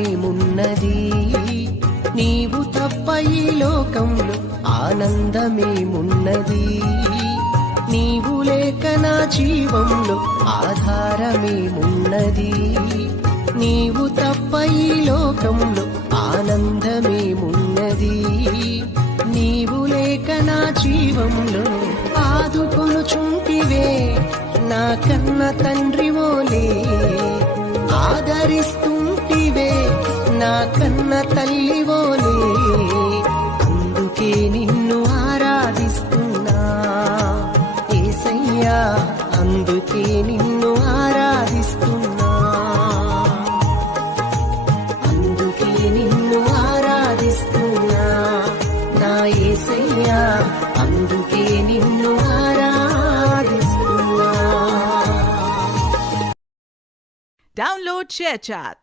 ఆధారమేమున్నది? నీవు తప్ప ఈ లోకంలో ఆనందమేమున్నది? నీవు లేక నా జీవంలో ఆధారమేమున్నది? నీవు తప్ప ఈ లోకంలో ఆనందమేమున్నది? నీవు లేక నా జీవంలో ఆదుకొనుచుంటివే నా కన్న తండ్రి ఓలే, ఆదరిస్తుంటివే నా కన్న తల్లి ఓలే. అందుకే నిన్ను ఆరాధిస్తున్నా యేసయ్యా, అందుకే నిన్ను ఆరాధిస్తున్నా, అందుకే నిన్ను ఆరాధిస్తున్నా నా యేసయ్యా, అందుకే నిన్ను ఆరాధిస్తున్నా. Download ShareChat.